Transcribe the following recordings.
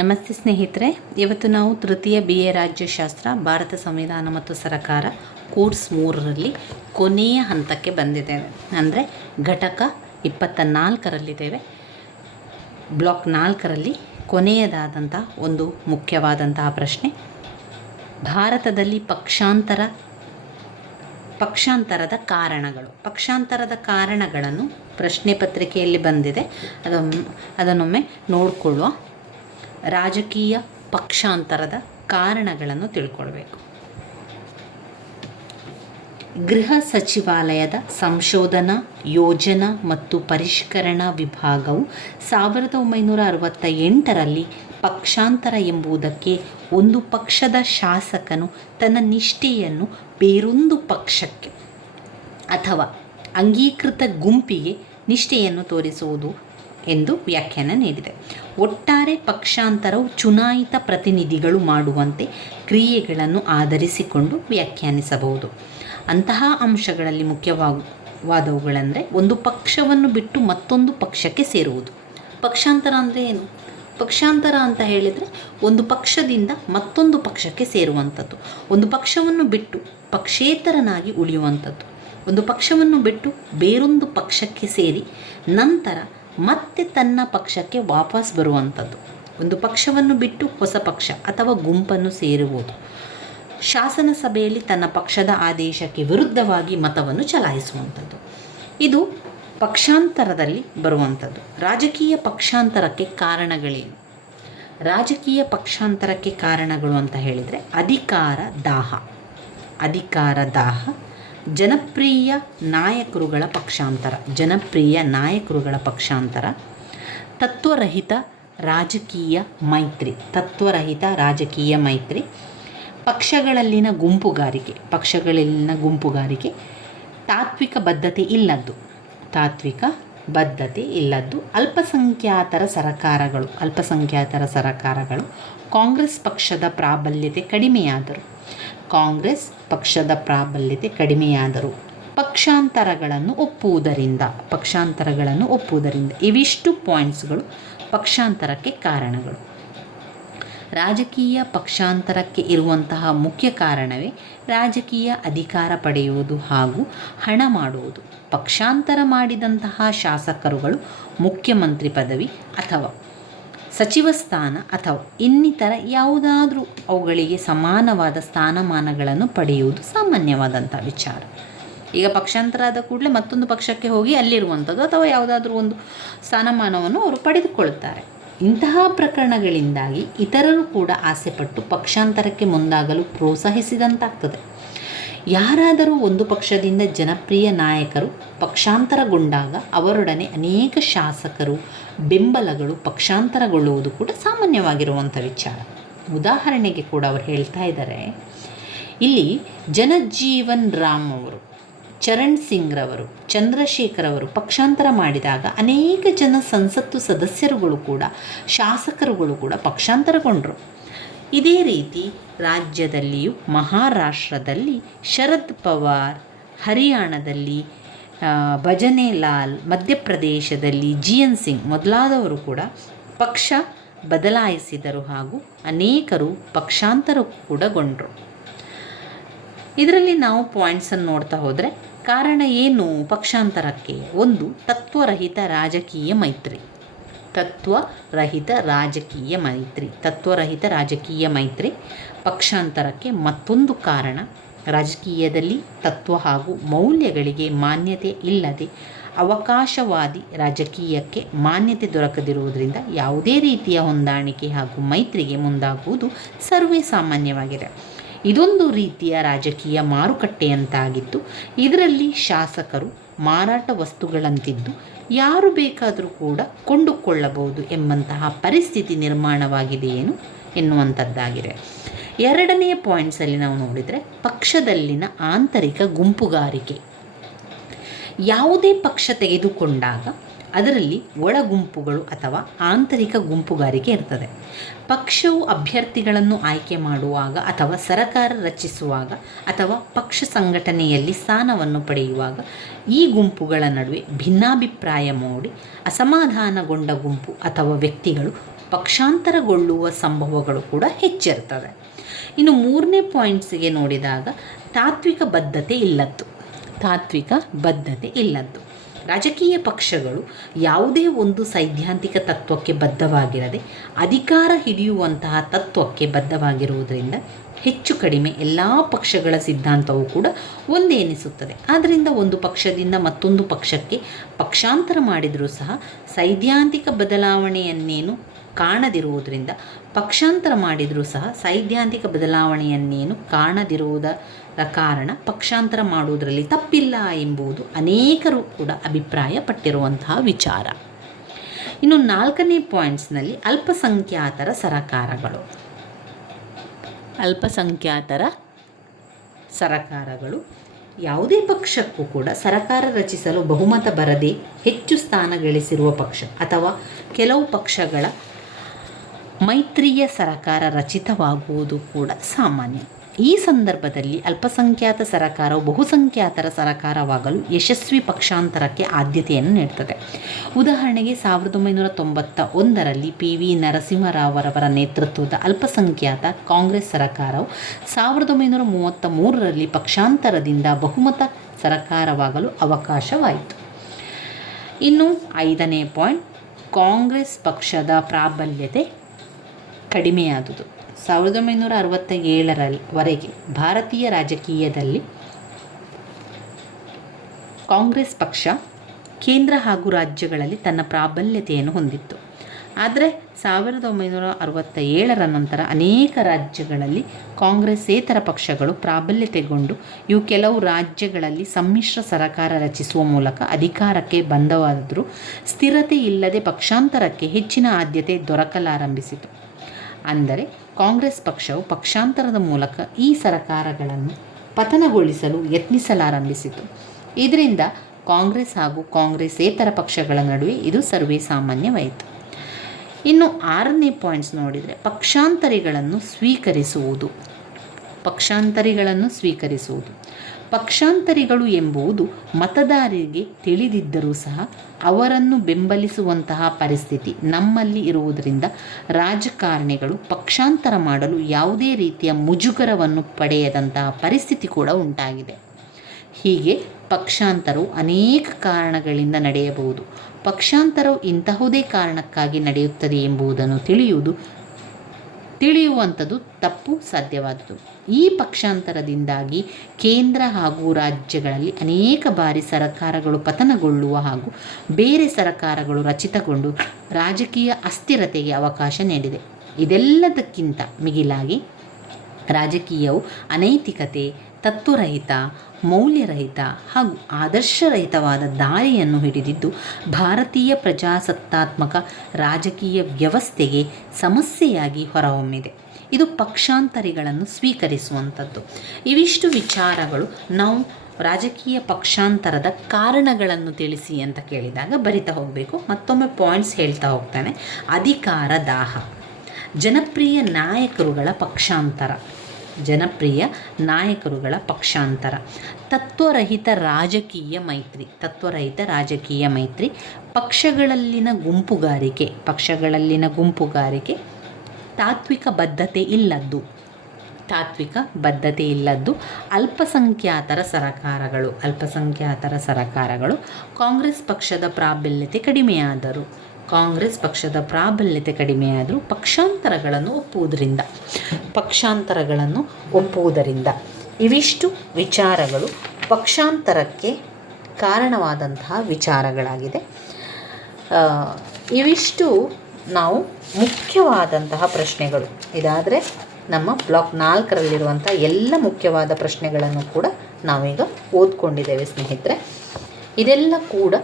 ನಮಸ್ತೆ ಸ್ನೇಹಿತರೆ, ಇವತ್ತು ನಾವು ತೃತೀಯ ಬಿ ಎ ರಾಜ್ಯಶಾಸ್ತ್ರ, ಭಾರತ ಸಂವಿಧಾನ ಮತ್ತು ಸರಕಾರ ಕೋರ್ಸ್ ಮೂರರಲ್ಲಿ ಕೊನೆಯ ಹಂತಕ್ಕೆ ಬಂದಿದ್ದೇವೆ. ಅಂದರೆ ಘಟಕ ಇಪ್ಪತ್ತ ನಾಲ್ಕರಲ್ಲಿದ್ದೇವೆ ಬ್ಲಾಕ್ ನಾಲ್ಕರಲ್ಲಿ ಕೊನೆಯದಾದಂಥ ಒಂದು ಮುಖ್ಯವಾದಂತಹ ಪ್ರಶ್ನೆ, ಭಾರತದಲ್ಲಿ ಪಕ್ಷಾಂತರ, ಪಕ್ಷಾಂತರದ ಕಾರಣಗಳು. ಪಕ್ಷಾಂತರದ ಕಾರಣಗಳನ್ನು ಪ್ರಶ್ನೆ ಪತ್ರಿಕೆಯಲ್ಲಿ ಬಂದಿದೆ. ಅದನ್ನು ಅದನ್ನೊಮ್ಮೆ ನೋಡಿಕೊಳ್ಳುವ ರಾಜಕೀಯ ಪಕ್ಷಾಂತರದ ಕಾರಣಗಳನ್ನು ತಿಳ್ಕೊಳ್ಬೇಕು. ಗೃಹ ಸಚಿವಾಲಯದ ಸಂಶೋಧನಾ, ಯೋಜನಾ ಮತ್ತು ಪರಿಷ್ಕರಣಾ ವಿಭಾಗವು ಸಾವಿರದ ಒಂಬೈನೂರ ಅರವತ್ತ ಎಂಟರಲ್ಲಿ ಪಕ್ಷಾಂತರ ಎಂಬುದಕ್ಕೆ ಒಂದು ಪಕ್ಷದ ಶಾಸಕನು ತನ್ನ ನಿಷ್ಠೆಯನ್ನು ಬೇರೊಂದು ಪಕ್ಷಕ್ಕೆ ಅಥವಾ ಅಂಗೀಕೃತ ಗುಂಪಿಗೆ ನಿಷ್ಠೆಯನ್ನು ತೋರಿಸುವುದು ಎಂದು ವ್ಯಾಖ್ಯಾನ ನೀಡಿದೆ. ಒಟ್ಟಾರೆ ಪಕ್ಷಾಂತರವು ಚುನಾಯಿತ ಪ್ರತಿನಿಧಿಗಳು ಮಾಡುವಂತೆ ಕ್ರಿಯೆಗಳನ್ನು ಆಧರಿಸಿಕೊಂಡು ವ್ಯಾಖ್ಯಾನಿಸಬಹುದು. ಅಂತಹ ಅಂಶಗಳಲ್ಲಿ ಮುಖ್ಯವಾದವುಗಳೆಂದರೆ ಒಂದು ಪಕ್ಷವನ್ನು ಬಿಟ್ಟು ಮತ್ತೊಂದು ಪಕ್ಷಕ್ಕೆ ಸೇರುವುದು. ಪಕ್ಷಾಂತರ ಅಂದರೆ ಏನು? ಪಕ್ಷಾಂತರ ಅಂತ ಹೇಳಿದರೆ ಒಂದು ಪಕ್ಷದಿಂದ ಮತ್ತೊಂದು ಪಕ್ಷಕ್ಕೆ ಸೇರುವಂಥದ್ದು. ಒಂದು ಪಕ್ಷವನ್ನು ಬಿಟ್ಟು ಪಕ್ಷೇತರನಾಗಿ ಉಳಿಯುವಂಥದ್ದು. ಒಂದು ಪಕ್ಷವನ್ನು ಬಿಟ್ಟು ಬೇರೊಂದು ಪಕ್ಷಕ್ಕೆ ಸೇರಿ ನಂತರ ಮತ್ತೆ ತನ್ನ ಪಕ್ಷಕ್ಕೆ ವಾಪಸ್ ಬರುವಂಥದ್ದು. ಒಂದು ಪಕ್ಷವನ್ನು ಬಿಟ್ಟು ಹೊಸ ಪಕ್ಷ ಅಥವಾ ಗುಂಪನ್ನು ಸೇರುವುದು. ಶಾಸನ ಸಭೆಯಲ್ಲಿ ತನ್ನ ಪಕ್ಷದ ಆದೇಶಕ್ಕೆ ವಿರುದ್ಧವಾಗಿ ಮತವನ್ನು ಚಲಾಯಿಸುವಂಥದ್ದು. ಇದು ಪಕ್ಷಾಂತರದಲ್ಲಿ ಬರುವಂಥದ್ದು. ರಾಜಕೀಯ ಪಕ್ಷಾಂತರಕ್ಕೆ ಕಾರಣಗಳೇನು? ರಾಜಕೀಯ ಪಕ್ಷಾಂತರಕ್ಕೆ ಕಾರಣಗಳು ಅಂತ ಹೇಳಿದರೆ ಅಧಿಕಾರ ದಾಹ. ಅಧಿಕಾರ ದಾಹ ಜನಪ್ರಿಯ ನಾಯಕರುಗಳ ಪಕ್ಷಾಂತರ, ಜನಪ್ರಿಯ ನಾಯಕರುಗಳ ಪಕ್ಷಾಂತರ. ತತ್ವರಹಿತ ರಾಜಕೀಯ ಮೈತ್ರಿ, ತತ್ವರಹಿತ ರಾಜಕೀಯ ಮೈತ್ರಿ. ಪಕ್ಷಗಳಲ್ಲಿನ ಗುಂಪುಗಾರಿಕೆ ಪಕ್ಷಗಳಲ್ಲಿನ ಗುಂಪುಗಾರಿಕೆ ತಾತ್ವಿಕ ಬದ್ಧತೆ ಇಲ್ಲದ್ದು, ತಾತ್ವಿಕ ಬದ್ಧತೆ ಇಲ್ಲದ್ದು. ಅಲ್ಪಸಂಖ್ಯಾತರ ಸರಕಾರಗಳು ಅಲ್ಪಸಂಖ್ಯಾತರ ಸರಕಾರಗಳು ಕಾಂಗ್ರೆಸ್ ಪಕ್ಷದ ಪ್ರಾಬಲ್ಯತೆ ಕಡಿಮೆಯಾದರು. ಕಾಂಗ್ರೆಸ್ ಪಕ್ಷದ ಪ್ರಾಬಲ್ಯತೆ ಕಡಿಮೆಯಾದರು ಪಕ್ಷಾಂತರಗಳನ್ನು ಒಪ್ಪುವುದರಿಂದ ಪಕ್ಷಾಂತರಗಳನ್ನು ಒಪ್ಪುವುದರಿಂದ ಇವಿಷ್ಟು ಪಾಯಿಂಟ್ಸ್ಗಳು ಪಕ್ಷಾಂತರಕ್ಕೆ ಕಾರಣಗಳು. ರಾಜಕೀಯ ಪಕ್ಷಾಂತರಕ್ಕೆ ಇರುವಂತಹ ಮುಖ್ಯ ಕಾರಣವೇ ರಾಜಕೀಯ ಅಧಿಕಾರ ಪಡೆಯುವುದು ಹಾಗೂ ಹಣ ಮಾಡುವುದು. ಪಕ್ಷಾಂತರ ಮಾಡಿದಂತಹ ಶಾಸಕರುಗಳು ಮುಖ್ಯಮಂತ್ರಿ ಪದವಿ ಅಥವಾ ಸಚಿವ ಸ್ಥಾನ ಅಥವಾ ಇನ್ನಿತರ ಯಾವುದಾದರೂ ಅವುಗಳಿಗೆ ಸಮಾನವಾದ ಸ್ಥಾನಮಾನಗಳನ್ನು ಪಡೆಯುವುದು ಸಾಮಾನ್ಯವಾದಂಥ ವಿಚಾರ. ಈಗ ಪಕ್ಷಾಂತರ ಆದ ಕೂಡಲೇ ಮತ್ತೊಂದು ಪಕ್ಷಕ್ಕೆ ಹೋಗಿ ಅಲ್ಲಿರುವಂಥದ್ದು ಅಥವಾ ಯಾವುದಾದ್ರೂ ಒಂದು ಸ್ಥಾನಮಾನವನ್ನು ಅವರು ಪಡೆದುಕೊಳ್ಳುತ್ತಾರೆ. ಇಂತಹ ಪ್ರಕರಣಗಳಿಂದಾಗಿ ಇತರರು ಕೂಡ ಆಸೆಪಟ್ಟು ಪಕ್ಷಾಂತರಕ್ಕೆ ಮುಂದಾಗಲು ಪ್ರೋತ್ಸಾಹಿಸಿದಂತಾಗ್ತದೆ. ಯಾರಾದರೂ ಒಂದು ಪಕ್ಷದಿಂದ ಜನಪ್ರಿಯ ನಾಯಕರು ಪಕ್ಷಾಂತರಗೊಂಡಾಗ ಅವರೊಡನೆ ಅನೇಕ ಶಾಸಕರು ಬೆಂಬಲಗಳು, ಪಕ್ಷಾಂತರಗೊಳ್ಳುವುದು ಕೂಡ ಸಾಮಾನ್ಯವಾಗಿರುವಂಥ ವಿಚಾರ. ಉದಾಹರಣೆಗೆ ಕೂಡ ಅವರು ಹೇಳ್ತಾ ಇದ್ದಾರೆ, ಇಲ್ಲಿ ಜನಜೀವನ್ ರಾಮ್ ಅವರು, ಚರಣ್ ಸಿಂಗ್ ರವರು ಚಂದ್ರಶೇಖರ್ ಅವರು ಪಕ್ಷಾಂತರ ಮಾಡಿದಾಗ ಅನೇಕ ಜನ ಸಂಸತ್ತು ಸದಸ್ಯರುಗಳು ಕೂಡ, ಶಾಸಕರುಗಳು ಕೂಡ ಪಕ್ಷಾಂತರಗೊಂಡರು. ಇದೇ ರೀತಿ ರಾಜ್ಯದಲ್ಲಿಯೂ ಮಹಾರಾಷ್ಟ್ರದಲ್ಲಿ ಶರದ್ ಪವಾರ್, ಹರಿಯಾಣದಲ್ಲಿ ಭಜನೆ ಲಾಲ್ ಮಧ್ಯಪ್ರದೇಶದಲ್ಲಿ ಜಿ ಎನ್ ಸಿಂಗ್ ಮೊದಲಾದವರು ಕೂಡ ಪಕ್ಷ ಬದಲಾಯಿಸಿದರು ಹಾಗೂ ಅನೇಕರು ಪಕ್ಷಾಂತರ ಕೂಡ ಗೊಂಡರು. ಇದರಲ್ಲಿ ನಾವು ಪಾಯಿಂಟ್ಸನ್ನು ನೋಡ್ತಾ ಹೋದರೆ ಕಾರಣ ಏನು ಪಕ್ಷಾಂತರಕ್ಕೆ? ಒಂದು, ತತ್ವರಹಿತ ರಾಜಕೀಯ ಮೈತ್ರಿ. ತತ್ವರಹಿತ ರಾಜಕೀಯ ಮೈತ್ರಿ. ತತ್ವರಹಿತ ರಾಜಕೀಯ ಮೈತ್ರಿ ಪಕ್ಷಾಂತರಕ್ಕೆ ಮತ್ತೊಂದು ಕಾರಣ ರಾಜಕೀಯದಲ್ಲಿ ತತ್ವ ಹಾಗೂ ಮೌಲ್ಯಗಳಿಗೆ ಮಾನ್ಯತೆ ಇಲ್ಲದೆ ಅವಕಾಶವಾದಿ ರಾಜಕೀಯಕ್ಕೆ ಮಾನ್ಯತೆ ದೊರಕದಿರುವುದರಿಂದ ಯಾವುದೇ ರೀತಿಯ ಹೊಂದಾಣಿಕೆ ಹಾಗೂ ಮೈತ್ರಿಗೆ ಮುಂದಾಗುವುದು ಸರ್ವೇ ಸಾಮಾನ್ಯವಾಗಿದೆ. ಇದೊಂದು ರೀತಿಯ ರಾಜಕೀಯ ಮಾರುಕಟ್ಟೆಯಂತಾಗಿದ್ದು ಇದರಲ್ಲಿ ಶಾಸಕರು ಮಾರಾಟ ವಸ್ತುಗಳಂತಿದ್ದು ಯಾರು ಬೇಕಾದರೂ ಕೂಡ ಕೊಂಡುಕೊಳ್ಳಬಹುದು ಎಂಬಂತಹ ಪರಿಸ್ಥಿತಿ ನಿರ್ಮಾಣವಾಗಿದೆಯೇನು ಎನ್ನುವಂಥದ್ದಾಗಿದೆ. ಎರಡನೆಯ ಪಾಯಿಂಟ್ಸಲ್ಲಿ ನಾವು ನೋಡಿದರೆ ಪಕ್ಷದಲ್ಲಿನ ಆಂತರಿಕ ಗುಂಪುಗಾರಿಕೆ. ಯಾವುದೇ ಪಕ್ಷ ತೆಗೆದುಕೊಂಡಾಗ ಅದರಲ್ಲಿ ಒಳ ಗುಂಪುಗಳು ಅಥವಾ ಆಂತರಿಕ ಗುಂಪುಗಾರಿಕೆ ಇರ್ತದೆ. ಪಕ್ಷವು ಅಭ್ಯರ್ಥಿಗಳನ್ನು ಆಯ್ಕೆ ಮಾಡುವಾಗ ಅಥವಾ ಸರಕಾರ ರಚಿಸುವಾಗ ಅಥವಾ ಪಕ್ಷ ಸಂಘಟನೆಯಲ್ಲಿ ಸ್ಥಾನವನ್ನು ಪಡೆಯುವಾಗ ಈ ಗುಂಪುಗಳ ನಡುವೆ ಭಿನ್ನಾಭಿಪ್ರಾಯ ಮೂಡಿ ಅಸಮಾಧಾನಗೊಂಡ ಗುಂಪು ಅಥವಾ ವ್ಯಕ್ತಿಗಳು ಪಕ್ಷಾಂತರಗೊಳ್ಳುವ ಸಂಭವಗಳು ಕೂಡ ಹೆಚ್ಚಿರ್ತವೆ ಇನ್ನು ಮೂರನೇ ಪಾಯಿಂಟ್ಸಿಗೆ ನೋಡಿದಾಗ ತಾತ್ವಿಕ ಬದ್ಧತೆ ಇಲ್ಲದ್ದು. ತಾತ್ವಿಕ ಬದ್ಧತೆ ಇಲ್ಲದ್ದು. ರಾಜಕೀಯ ಪಕ್ಷಗಳು ಯಾವುದೇ ಒಂದು ಸೈದ್ಧಾಂತಿಕ ತತ್ವಕ್ಕೆ ಬದ್ಧವಾಗಿರದೆ ಅಧಿಕಾರ ಹಿಡಿಯುವಂತಹ ತತ್ವಕ್ಕೆ ಬದ್ಧವಾಗಿರುವುದರಿಂದ ಹೆಚ್ಚು ಕಡಿಮೆ ಎಲ್ಲ ಪಕ್ಷಗಳ ಸಿದ್ಧಾಂತವೂ ಕೂಡ ಒಂದೇ ಎನಿಸುತ್ತದೆ. ಆದ್ದರಿಂದ ಒಂದು ಪಕ್ಷದಿಂದ ಮತ್ತೊಂದು ಪಕ್ಷಕ್ಕೆ ಪಕ್ಷಾಂತರ ಮಾಡಿದರೂ ಸಹ ಸೈದ್ಧಾಂತಿಕ ಬದಲಾವಣೆಯನ್ನೇನು ಕಾಣದಿರುವುದರಿಂದ ಪಕ್ಷಾಂತರ ಮಾಡಿದರೂ ಸಹ ಸೈದ್ಧಾಂತಿಕ ಬದಲಾವಣೆಯನ್ನೇನು ಕಾಣದಿರುವುದರ ಕಾರಣ ಪಕ್ಷಾಂತರ ಮಾಡುವುದರಲ್ಲಿ ತಪ್ಪಿಲ್ಲ ಎಂಬುದು ಅನೇಕರು ಕೂಡ ಅಭಿಪ್ರಾಯಪಟ್ಟಿರುವಂತಹ ವಿಚಾರ. ಇನ್ನು ನಾಲ್ಕನೇ ಪಾಯಿಂಟ್ಸ್ನಲ್ಲಿ ಅಲ್ಪಸಂಖ್ಯಾತರ ಸರಕಾರಗಳು. ಅಲ್ಪಸಂಖ್ಯಾತರ ಸರಕಾರಗಳು ಯಾವುದೇ ಪಕ್ಷಕ್ಕೂ ಕೂಡ ಸರಕಾರ ರಚಿಸಲು ಬಹುಮತ ಬರದೆ ಹೆಚ್ಚು ಸ್ಥಾನ ಗಳಿಸಿರುವ ಪಕ್ಷ ಅಥವಾ ಕೆಲವು ಪಕ್ಷಗಳ ಮೈತ್ರಿಯ ಸರಕಾರ ರಚಿತವಾಗುವುದು ಕೂಡ ಸಾಮಾನ್ಯ. ಈ ಸಂದರ್ಭದಲ್ಲಿ ಅಲ್ಪಸಂಖ್ಯಾತ ಸರಕಾರವು ಬಹುಸಂಖ್ಯಾತರ ಸರಕಾರವಾಗಲು ಯಶಸ್ವಿ ಪಕ್ಷಾಂತರಕ್ಕೆ ಆದ್ಯತೆಯನ್ನು ನೀಡುತ್ತದೆ ಉದಾಹರಣೆಗೆ ಸಾವಿರದ ಒಂಬೈನೂರ ತೊಂಬತ್ತ ಒಂದರಲ್ಲಿ ಪಿ ವಿ ನರಸಿಂಹರಾವರವರ ನೇತೃತ್ವದ ಅಲ್ಪಸಂಖ್ಯಾತ ಕಾಂಗ್ರೆಸ್ ಸರಕಾರವು ಸಾವಿರದ ಒಂಬೈನೂರ ಮೂವತ್ತ ಮೂರರಲ್ಲಿ ಪಕ್ಷಾಂತರದಿಂದ ಬಹುಮತ ಸರಕಾರವಾಗಲು ಅವಕಾಶವಾಯಿತು. ಇನ್ನು ಐದನೇ ಪಾಯಿಂಟ್, ಕಾಂಗ್ರೆಸ್ ಪಕ್ಷದ ಪ್ರಾಬಲ್ಯತೆ ಕಡಿಮೆಯಾದುದು. ಸಾವಿರದ ಒಂಬೈನೂರ ಅರವತ್ತ ಏಳರವರೆಗೆ ಭಾರತೀಯ ರಾಜಕೀಯದಲ್ಲಿ ಕಾಂಗ್ರೆಸ್ ಪಕ್ಷ ಕೇಂದ್ರ ಹಾಗೂ ರಾಜ್ಯಗಳಲ್ಲಿ ತನ್ನ ಪ್ರಾಬಲ್ಯತೆಯನ್ನು ಹೊಂದಿತ್ತು. ಆದರೆ ಸಾವಿರದ ಒಂಬೈನೂರ ಅರವತ್ತ ಏಳರ ನಂತರ ಅನೇಕ ರಾಜ್ಯಗಳಲ್ಲಿ ಕಾಂಗ್ರೆಸ್ಸೇತರ ಪಕ್ಷಗಳು ಪ್ರಾಬಲ್ಯತೆಗೊಂಡು ಇವು ಕೆಲವು ರಾಜ್ಯಗಳಲ್ಲಿ ಸಮ್ಮಿಶ್ರ ಸರಕಾರ ರಚಿಸುವ ಮೂಲಕ ಅಧಿಕಾರಕ್ಕೆ ಬಂದವಾದರೂ ಸ್ಥಿರತೆ ಇಲ್ಲದೆ ಪಕ್ಷಾಂತರಕ್ಕೆ ಹೆಚ್ಚಿನ ಆದ್ಯತೆ ದೊರಕಲಾರಂಭಿಸಿತು. ಅಂದರೆ ಕಾಂಗ್ರೆಸ್ ಪಕ್ಷವು ಪಕ್ಷಾಂತರದ ಮೂಲಕ ಈ ಸರಕಾರಗಳನ್ನು ಪತನಗೊಳಿಸಲು ಯತ್ನಿಸಲಾರಂಭಿಸಿತು. ಇದರಿಂದ ಕಾಂಗ್ರೆಸ್ ಹಾಗೂ ಕಾಂಗ್ರೆಸ್ಸೇತರ ಪಕ್ಷಗಳ ನಡುವೆ ಇದು ಸರ್ವೇ ಸಾಮಾನ್ಯವಾಯಿತು. ಇನ್ನು ಆರನೇ ಪಾಯಿಂಟ್ಸ್ ನೋಡಿದರೆ ಪಕ್ಷಾಂತರಿಗಳನ್ನು ಸ್ವೀಕರಿಸುವುದು. ಪಕ್ಷಾಂತರಿಗಳನ್ನು ಸ್ವೀಕರಿಸುವುದು. ಪಕ್ಷಾಂತರಿಗಳು ಎಂಬುದು ಮತದಾರರಿಗೆ ತಿಳಿದಿದ್ದರೂ ಸಹ ಅವರನ್ನು ಬೆಂಬಲಿಸುವಂತಹ ಪರಿಸ್ಥಿತಿ ನಮ್ಮಲ್ಲಿ ಇರುವುದರಿಂದ ರಾಜಕಾರಣಿಗಳು ಪಕ್ಷಾಂತರ ಮಾಡಲು ಯಾವುದೇ ರೀತಿಯ ಮುಜುಗರವನ್ನು ಪಡೆಯದಂತಹ ಪರಿಸ್ಥಿತಿ ಕೂಡ ಉಂಟಾಗಿದೆ. ಹೀಗೆ ಪಕ್ಷಾಂತರವು ಅನೇಕ ಕಾರಣಗಳಿಂದ ನಡೆಯಬಹುದು. ಪಕ್ಷಾಂತರವು ಇಂತಹುದೇ ಕಾರಣಕ್ಕಾಗಿ ನಡೆಯುತ್ತದೆ ಎಂಬುದನ್ನು ತಿಳಿಯುವುದು ತಿಳಿಯುವಂಥದ್ದು ತಪ್ಪು ಸಾಧ್ಯವಾದುದು ಈ ಪಕ್ಷಾಂತರದಿಂದಾಗಿ ಕೇಂದ್ರ ಹಾಗೂ ರಾಜ್ಯಗಳಲ್ಲಿ ಅನೇಕ ಬಾರಿ ಸರಕಾರಗಳು ಪತನಗೊಳ್ಳುವ ಹಾಗೂ ಬೇರೆ ಸರಕಾರಗಳು ರಚಿತಗೊಂಡು ರಾಜಕೀಯ ಅಸ್ಥಿರತೆಗೆ ಅವಕಾಶ ನೀಡಿದೆ. ಇದೆಲ್ಲದಕ್ಕಿಂತ ಮಿಗಿಲಾಗಿ ರಾಜಕೀಯವು ಅನೈತಿಕತೆ ತತ್ವರಹಿತ, ಮೌಲ್ಯರಹಿತ ಹಾಗೂ ಆದರ್ಶರಹಿತವಾದ ದಾರಿಯನ್ನು ಹಿಡಿದಿದ್ದು, ಭಾರತೀಯ ಪ್ರಜಾಸತ್ತಾತ್ಮಕ ರಾಜಕೀಯ ವ್ಯವಸ್ಥೆಗೆ ಸಮಸ್ಯೆಯಾಗಿ ಹೊರಹೊಮ್ಮಿದೆ. ಇದು ಪಕ್ಷಾಂತರಿಗಳನ್ನು ಸ್ವೀಕರಿಸುವಂಥದ್ದು. ಇವಿಷ್ಟು ವಿಚಾರಗಳು ನಾವು ರಾಜಕೀಯ ಪಕ್ಷಾಂತರದ ಕಾರಣಗಳನ್ನು ತಿಳಿಸಿ ಅಂತ ಕೇಳಿದಾಗ ಬರಿತಾ ಹೋಗಬೇಕು. ಮತ್ತೊಮ್ಮೆ ಪಾಯಿಂಟ್ಸ್ ಹೇಳ್ತಾ ಹೋಗ್ತಾನೆ. ಅಧಿಕಾರ ದಾಹ. ಜನಪ್ರಿಯ ನಾಯಕರುಗಳ ಪಕ್ಷಾಂತರ. ಜನಪ್ರಿಯ ನಾಯಕರುಗಳ ಪಕ್ಷಾಂತರ. ತತ್ವರಹಿತ ರಾಜಕೀಯ ಮೈತ್ರಿ, ತತ್ವರಹಿತ ರಾಜಕೀಯ ಮೈತ್ರಿ. ಪಕ್ಷಗಳಲ್ಲಿನ ಗುಂಪುಗಾರಿಕೆ ಪಕ್ಷಗಳಲ್ಲಿನ ಗುಂಪುಗಾರಿಕೆ. ತಾತ್ವಿಕ ಬದ್ಧತೆ ಇಲ್ಲದ್ದು, ತಾತ್ವಿಕ ಬದ್ಧತೆ ಇಲ್ಲದ್ದು ಅಲ್ಪಸಂಖ್ಯಾತರ ಸರಕಾರಗಳು ಅಲ್ಪಸಂಖ್ಯಾತರ ಸರಕಾರಗಳು. ಕಾಂಗ್ರೆಸ್ ಪಕ್ಷದ ಪ್ರಾಬಲ್ಯತೆ ಕಡಿಮೆಯಾದರು. ಕಾಂಗ್ರೆಸ್ ಪಕ್ಷದ ಪ್ರಾಬಲ್ಯತೆ ಕಡಿಮೆಯಾದರೂ ಪಕ್ಷಾಂತರಗಳನ್ನು ಒಪ್ಪುವುದರಿಂದ ಪಕ್ಷಾಂತರಗಳನ್ನು ಒಪ್ಪುವುದರಿಂದ ಇವಿಷ್ಟು ವಿಚಾರಗಳು ಪಕ್ಷಾಂತರಕ್ಕೆ ಕಾರಣವಾದಂತಹ ವಿಚಾರಗಳಾಗಿದೆ. ಇವಿಷ್ಟು ನಾವು ಮುಖ್ಯವಾದಂತಹ ಪ್ರಶ್ನೆಗಳು. ಇದಾದರೆ ನಮ್ಮ ಬ್ಲಾಕ್ ನಾಲ್ಕರಲ್ಲಿರುವಂಥ ಎಲ್ಲ ಮುಖ್ಯವಾದ ಪ್ರಶ್ನೆಗಳನ್ನು ಕೂಡ ನಾವೀಗ ಓದ್ಕೊಂಡಿದ್ದೇವೆ ಸ್ನೇಹಿತರೆ. ಇದೆಲ್ಲ ಕೂಡ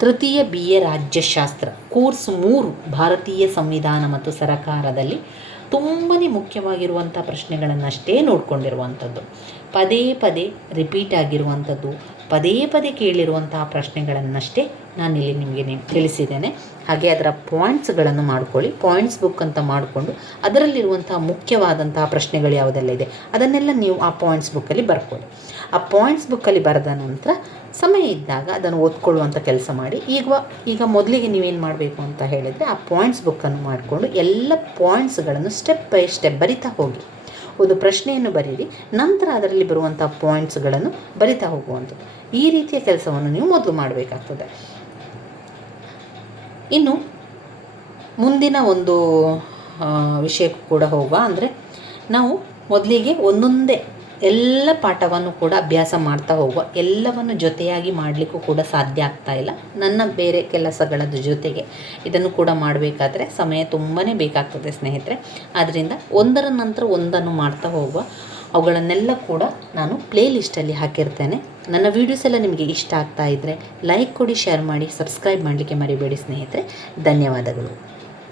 ತೃತೀಯ ಬಿ ಎ ರಾಜ್ಯಶಾಸ್ತ್ರ. ಕೋರ್ಸ್ ಮೂರು, ಭಾರತೀಯ ಸಂವಿಧಾನ ಮತ್ತು ಸರಕಾರದಲ್ಲಿ ತುಂಬಾ ಮುಖ್ಯವಾಗಿರುವಂಥ ಪ್ರಶ್ನೆಗಳನ್ನಷ್ಟೇ ನೋಡಿಕೊಂಡಿರುವಂಥದ್ದು. ಪದೇ ಪದೇ ರಿಪೀಟ್ ಆಗಿರುವಂಥದ್ದು, ಪದೇ ಪದೇ ಕೇಳಿರುವಂತಹ ಪ್ರಶ್ನೆಗಳನ್ನಷ್ಟೇ ನಾನಿಲ್ಲಿ ನಿಮಗೆ ತಿಳಿಸಿದ್ದೇನೆ. ಹಾಗೆ ಅದರ ಪಾಯಿಂಟ್ಸ್ಗಳನ್ನು ಮಾಡ್ಕೊಳ್ಳಿ. ಪಾಯಿಂಟ್ಸ್ ಬುಕ್ ಅಂತ ಮಾಡಿಕೊಂಡು ಅದರಲ್ಲಿರುವಂತಹ ಮುಖ್ಯವಾದಂತಹ ಪ್ರಶ್ನೆಗಳು ಯಾವುದೆಲ್ಲ ಇದೆ, ಅದನ್ನೆಲ್ಲ ನೀವು ಆ ಪಾಯಿಂಟ್ಸ್ ಬುಕ್ಕಲ್ಲಿ ಬರ್ಕೊಳ್ಳಿ. ಆ ಪಾಯಿಂಟ್ಸ್ ಬುಕ್ಕಲ್ಲಿ ಬರೆದ ನಂತರ ಸಮಯ ಇದ್ದಾಗ ಅದನ್ನು ಓದ್ಕೊಳ್ಳುವಂಥ ಕೆಲಸ ಮಾಡಿ. ಈಗ ಈಗ ಮೊದಲಿಗೆ ನೀವೇನು ಮಾಡಬೇಕು ಅಂತ ಹೇಳಿದರೆ ಆ ಪಾಯಿಂಟ್ಸ್ ಬುಕ್ಕನ್ನು ಮಾಡಿಕೊಂಡು ಎಲ್ಲ ಪಾಯಿಂಟ್ಸ್ಗಳನ್ನು ಸ್ಟೆಪ್ ಬೈ ಸ್ಟೆಪ್ ಬರಿತಾ ಹೋಗಿ. ಒಂದು ಪ್ರಶ್ನೆಯನ್ನು ಬರೀರಿ, ನಂತರ ಅದರಲ್ಲಿ ಬರುವಂಥ ಪಾಯಿಂಟ್ಸ್ಗಳನ್ನು ಬರಿತಾ ಹೋಗುವಂಥದ್ದು. ಈ ರೀತಿಯ ಕೆಲಸವನ್ನು ನೀವು ಮೊದಲು ಮಾಡಬೇಕಾಗ್ತದೆ. ಇನ್ನು ಮುಂದಿನ ಒಂದು ವಿಷಯಕ್ಕೂ ಕೂಡ ಹೋಗುವ. ಅಂದರೆ ನಾವು ಮೊದಲಿಗೆ ಒಂದೊಂದೇ ಎಲ್ಲ ಪಾಠವನ್ನು ಕೂಡ ಅಭ್ಯಾಸ ಮಾಡ್ತಾ ಹೋಗುವ. ಎಲ್ಲವನ್ನು ಜೊತೆಯಾಗಿ ಮಾಡಲಿಕ್ಕೂ ಕೂಡ ಸಾಧ್ಯ ಆಗ್ತಾ ಇಲ್ಲ. ನನ್ನ ಬೇರೆ ಕೆಲಸಗಳ ಜೊತೆಗೆ ಇದನ್ನು ಕೂಡ ಮಾಡಬೇಕಾದ್ರೆ ಸಮಯ ತುಂಬಾ ಬೇಕಾಗ್ತದೆ ಸ್ನೇಹಿತರೆ. ಆದ್ದರಿಂದ ಒಂದರ ನಂತರ ಒಂದನ್ನು ಮಾಡ್ತಾ ಹೋಗುವ ಅವುಗಳನ್ನೆಲ್ಲ ಕೂಡ ನಾನು ಪ್ಲೇ ಲಿಸ್ಟಲ್ಲಿ ಹಾಕಿರ್ತೇನೆ. ನನ್ನ ವೀಡಿಯೋಸ್ ಎಲ್ಲ ನಿಮಗೆ ಇಷ್ಟ ಆಗ್ತಾ ಇದ್ದರೆ ಲೈಕ್ ಕೊಡಿ ಶೇರ್ ಮಾಡಿ ಸಬ್ಸ್ಕ್ರೈಬ್ ಮಾಡಲಿಕ್ಕೆ ಮರಿಬೇಡಿ ಸ್ನೇಹಿತರೆ. ಧನ್ಯವಾದಗಳು.